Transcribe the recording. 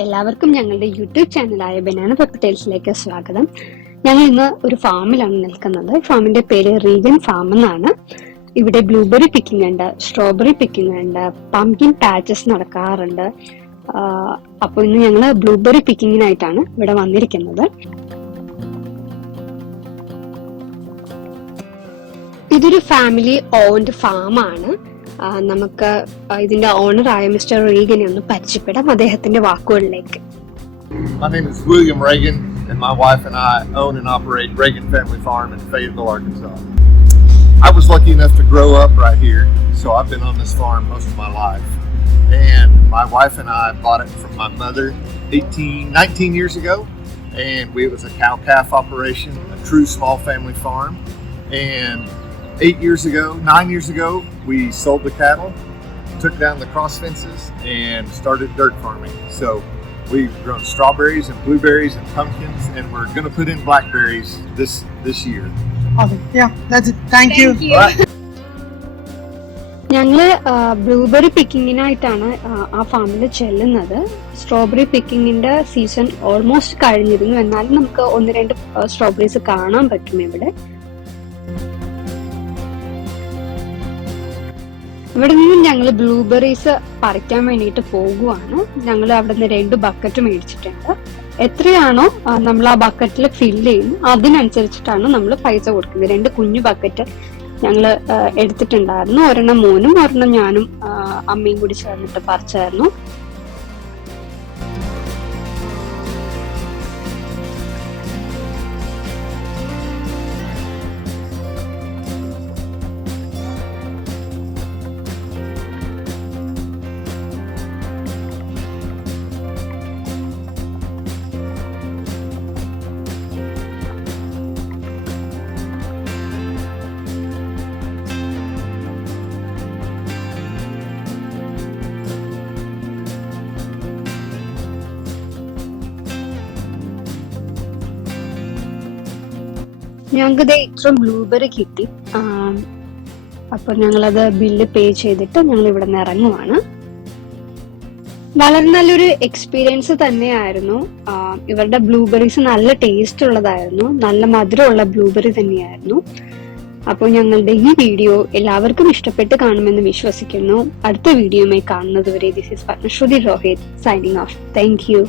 എല്ലാവർക്കും ഞങ്ങളുടെ യൂട്യൂബ് ചാനലായ bananapeppertalesലേക്ക് സ്വാഗതം. ഞങ്ങൾ ഇന്ന് ഒരു ഫാമിലാണ് നിൽക്കുന്നത്. ഫാമിന്റെ പേര് റീഗൻ ഫാം എന്നാണ്. ഇവിടെ ബ്ലൂബെറി പിക്കിംഗ് ഉണ്ട്, സ്ട്രോബെറി പിക്കിംഗ് ഉണ്ട്, പംകിൻ പാച്ചസ് നടക്കാറുണ്ട്. അപ്പോൾ ഇന്ന് ഞങ്ങൾ ബ്ലൂബെറി പിക്കിങ്ങിനായിട്ടാണ് ഇവിടെ വന്നിരിക്കുന്നത്. ഇതൊരു ഫാമിലി ഓൺഡ് ഫാമാണ്. നമുക്ക് ഇതിന്റെ ഓണറായ മിസ്റ്റർ റീഗനെ ഒന്ന് പരിചയപ്പെടാം അദ്ദേഹത്തിന്റെ വാക്കുകളിലേക്ക്. My name is William Reagan and my wife and I own and operate Reagan Family Farm in Fayetteville, Arkansas. I was lucky enough to grow up right here, so I've been on this farm most of my life. And my wife and I bought it from my mother 19 years ago, and it was a cow-calf operation, a true small family farm. And 9 years ago, we sold the cattle, took down the cross fences, and started dirt farming. So we've grown strawberries and blueberries and pumpkins, and we're going to put in blackberries this year. Awesome. Yeah, that's it. Thank you. ഞങ്ങള് blueberry പിക്കിങ്ങിനായിട്ടാണ് ആ ഫാമിൽ ചെല്ലുന്നത്. Strawberry പിക്കിങ്ങിന്റെ season almost കഴിഞ്ഞിരുന്നു, എന്നാലും നമുക്ക് 1-2 strawberries കാണാൻ പറ്റും ഇവിടെ. ഇവിടെ നിന്നും ഞങ്ങൾ ബ്ലൂബെറീസ് പറിക്കാൻ വേണ്ടിയിട്ട് പോകുവാണ്. ഞങ്ങൾ അവിടെ നിന്ന് 2 ബക്കറ്റ് മേടിച്ചിട്ടുണ്ട്. എത്രയാണോ നമ്മൾ ആ ബക്കറ്റിൽ ഫില്ല് ചെയ്യുന്നു അതിനനുസരിച്ചിട്ടാണ് നമ്മൾ പൈസ കൊടുക്കുന്നത്. 2 കുഞ്ഞു ബക്കറ്റ് ഞങ്ങൾ എടുത്തിട്ടുണ്ടായിരുന്നു. ഒരെണ്ണം മോനും ഒരെണ്ണം ഞാനും അമ്മയും കൂടി ചേർന്നിട്ട് പറിച്ചായിരുന്നു. ഞങ്ങൾക്ക് ഇത്ര ബ്ലൂബെറി കിട്ടി. അപ്പോൾ ഞങ്ങളത് ബില്ല് പേ ചെയ്തിട്ട് ഞങ്ങൾ ഇവിടെ നിന്ന് ഇറങ്ങുവാണ്. വളരെ നല്ലൊരു എക്സ്പീരിയൻസ് തന്നെയായിരുന്നു. ഇവരുടെ ബ്ലൂബെറീസ് നല്ല ടേസ്റ്റ് ഉള്ളതായിരുന്നു, നല്ല മധുരമുള്ള ബ്ലൂബെറി തന്നെയായിരുന്നു. അപ്പോൾ ഞങ്ങളുടെ ഈ വീഡിയോ എല്ലാവർക്കും ഇഷ്ടപ്പെട്ട് കാണുമെന്ന് വിശ്വസിക്കുന്നു. അടുത്ത വീഡിയോയുമായി കാണുന്നത് വരെ this is partner Shruti Rohit signing off. Thank U.